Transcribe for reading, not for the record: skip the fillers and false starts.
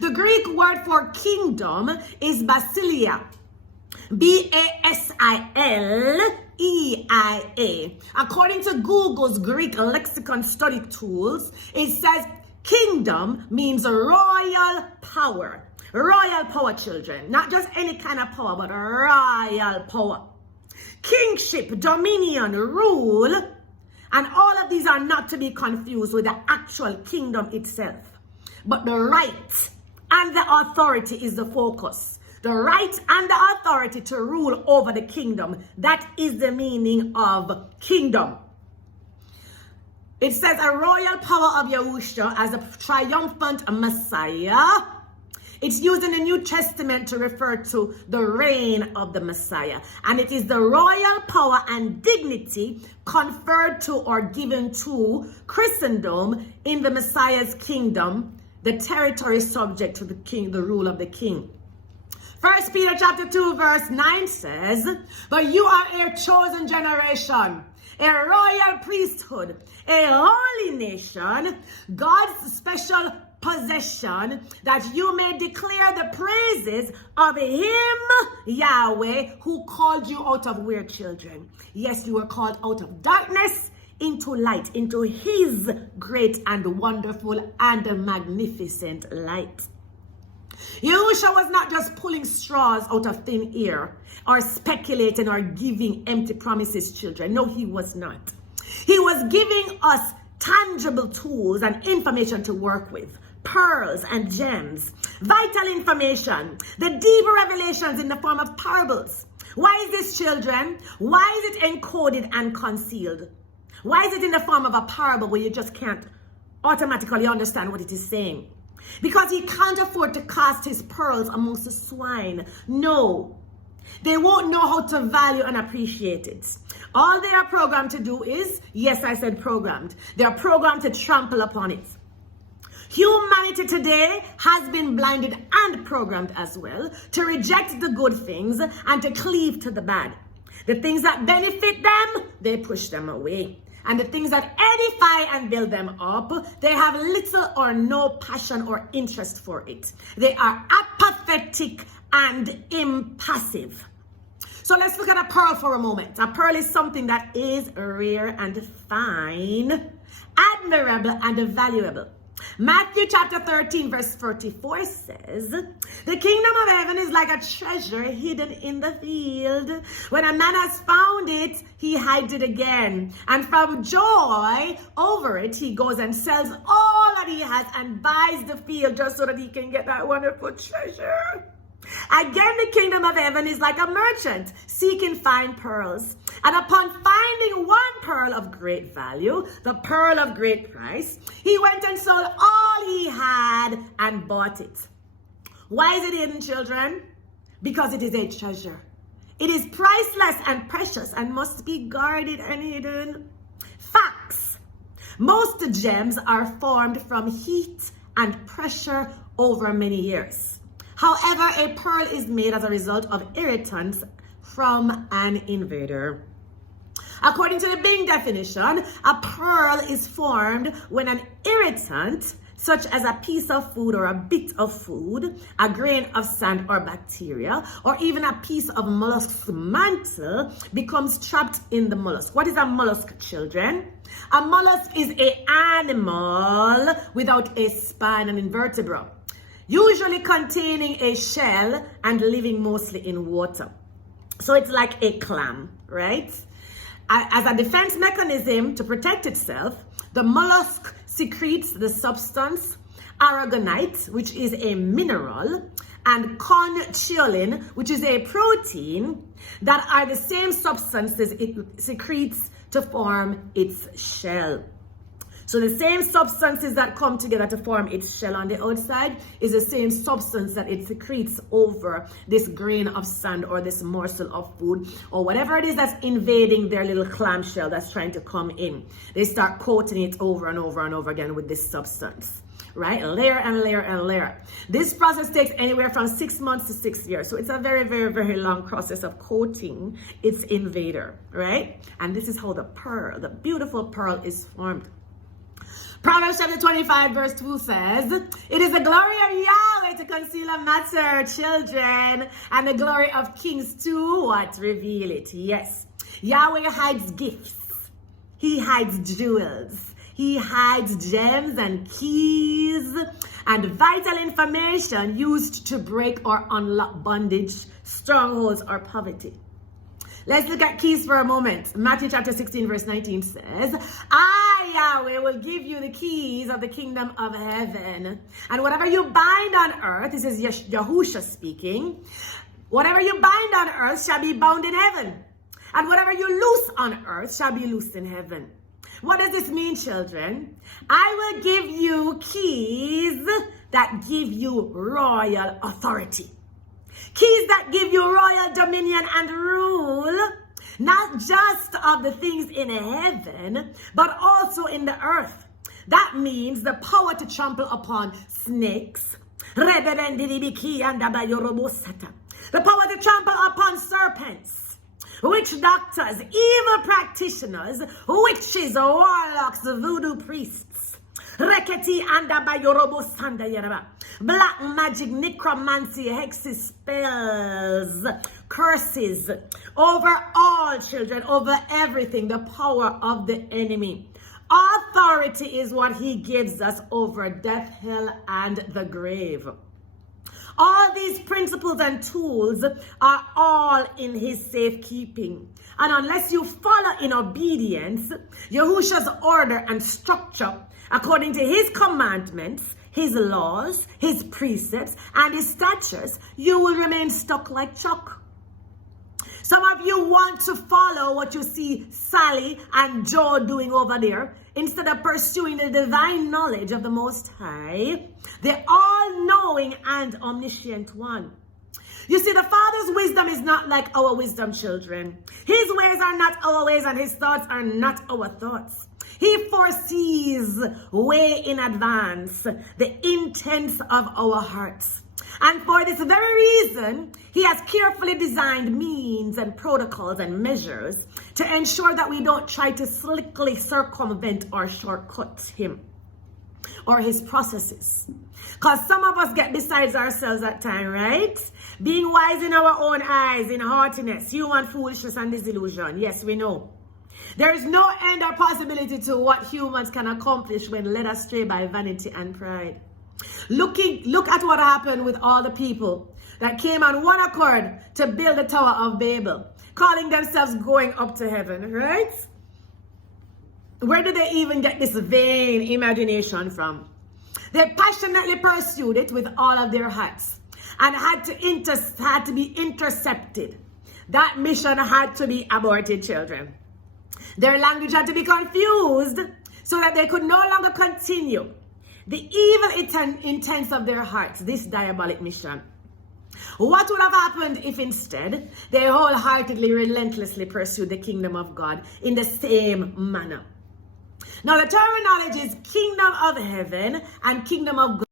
The Greek word for kingdom is basileia. Basileia. According to Google's Greek lexicon study tools, it says kingdom means royal power. Royal power, children. Not just any kind of power, but royal power. Kingship, dominion, rule, and all of these are not to be confused with the actual kingdom itself. But the right and the authority is the focus. The right and the authority to rule over the kingdom. That is the meaning of kingdom. It says a royal power of Yahushua as a triumphant Messiah. It's used in the New Testament to refer to the reign of the Messiah. And it is the royal power and dignity conferred to or given to Christendom in the Messiah's kingdom, the territory subject to the king, the rule of the king. 1 Peter chapter 2 verse 9 says, "But you are a chosen generation, a royal priesthood, a holy nation, God's special possession, that you may declare the praises of him, Yahweh, who called you out of where, children? Yes, you were called out of darkness into light, into his great and wonderful and magnificent light." Yahushua was not just pulling straws out of thin air or speculating or giving empty promises, children. No, he was not. He was giving us tangible tools and information to work with. Pearls and gems, vital information, the deeper revelations in the form of parables. Why is this, children? Why is it encoded and concealed? Why is it in the form of a parable where you just can't automatically understand what it is saying? Because he can't afford to cast his pearls amongst the swine. No, they won't know how to value and appreciate it. All they are programmed to do is, yes, I said programmed. They are programmed to trample upon it. Humanity today has been blinded and programmed as well to reject the good things and to cleave to the bad. The things that benefit them, they push them away. And the things that edify and build them up, they have little or no passion or interest for it. They are apathetic and impassive. So let's look at a pearl for a moment. A pearl is something that is rare and fine, admirable and valuable. Matthew chapter 13 verse 44 says, "The kingdom of heaven is like a treasure hidden in the field. When a man has found it, he hides it again. And from joy over it, he goes and sells all that he has and buys the field just so that he can get that wonderful treasure." Again, the kingdom of heaven is like a merchant seeking fine pearls. And upon finding one pearl of great value, the pearl of great price, he went and sold all he had and bought it. Why is it hidden, children? Because it is a treasure. It is priceless and precious and must be guarded and hidden. Facts. Most gems are formed from heat and pressure over many years. However, a pearl is made as a result of irritants from an invader. According to the Bing definition, a pearl is formed when an irritant, such as a piece of food or a bit of food, a grain of sand or bacteria, or even a piece of mollusk's mantle, becomes trapped in the mollusk. What is a mollusk, children? A mollusk is an animal without a spine and invertebra, usually containing a shell and living mostly in water. So it's like a clam, right? As a defense mechanism to protect itself, the mollusk secretes the substance aragonite, which is a mineral, and conchiolin, which is a protein, that are the same substances it secretes to form its shell. So the same substances that come together to form its shell on the outside is the same substance that it secretes over this grain of sand or this morsel of food or whatever it is that's invading their little clamshell that's trying to come in. They start coating it over and over and over again with this substance, right? Layer and layer and layer. This process takes anywhere from 6 months to 6 years. So it's a very, very, very long process of coating its invader, right? And this is how the pearl, the beautiful pearl, is formed. Proverbs chapter 25 verse 2 says, it is the glory of Yahweh to conceal a matter, children, and the glory of kings to what? Reveal it. Yes. Yahweh hides gifts. He hides jewels. He hides gems and keys and vital information used to break or unlock bondage, strongholds, or poverty. Let's look at keys for a moment. Matthew chapter 16 verse 19 says, I, Yahweh, will give you the keys of the kingdom of heaven. And whatever you bind on earth, this is Yahusha speaking, whatever you bind on earth shall be bound in heaven. And whatever you loose on earth shall be loosed in heaven. What does this mean, children? I will give you keys that give you royal authority. Keys that give you royal dominion and rule, not just of the things in heaven, but also in the earth. That means the power to trample upon snakes, the power to trample upon serpents, witch doctors, evil practitioners, witches, warlocks, voodoo priests, reketi black magic, necromancy, hexes, spells, curses, over all children, over everything, the power of the enemy. Authority is what he gives us over death, hell, and the grave. All these principles and tools are all in his safekeeping. And unless you follow in obedience Yahusha's order and structure according to his commandments, his laws, his precepts, and his statutes, you will remain stuck like Chuck. Some of you want to follow what you see Sally and Joe doing over there instead of pursuing the divine knowledge of the Most High, the all-knowing and omniscient one. You see, the Father's wisdom is not like our wisdom, children. His ways are not our ways, and his thoughts are not our thoughts. He foresees way in advance the intents of our hearts. And for this very reason, he has carefully designed means and protocols and measures to ensure that we don't try to slickly circumvent or shortcut him or his processes. Because some of us get besides ourselves at time, right? Being wise in our own eyes, in haughtiness, human foolishness, and disillusion. Yes, we know. There is no end or possibility to what humans can accomplish when led astray by vanity and pride. Look at what happened with all the people that came on one accord to build the Tower of Babel, calling themselves going up to heaven, right? Where did they even get this vain imagination from? They passionately pursued it with all of their hearts and had to be intercepted. That mission had to be aborted, children. Their language had to be confused so that they could no longer continue the evil intents of their hearts, this diabolic mission. What would have happened if instead they wholeheartedly, relentlessly pursued the kingdom of God in the same manner? Now the terminology is kingdom of heaven and kingdom of God.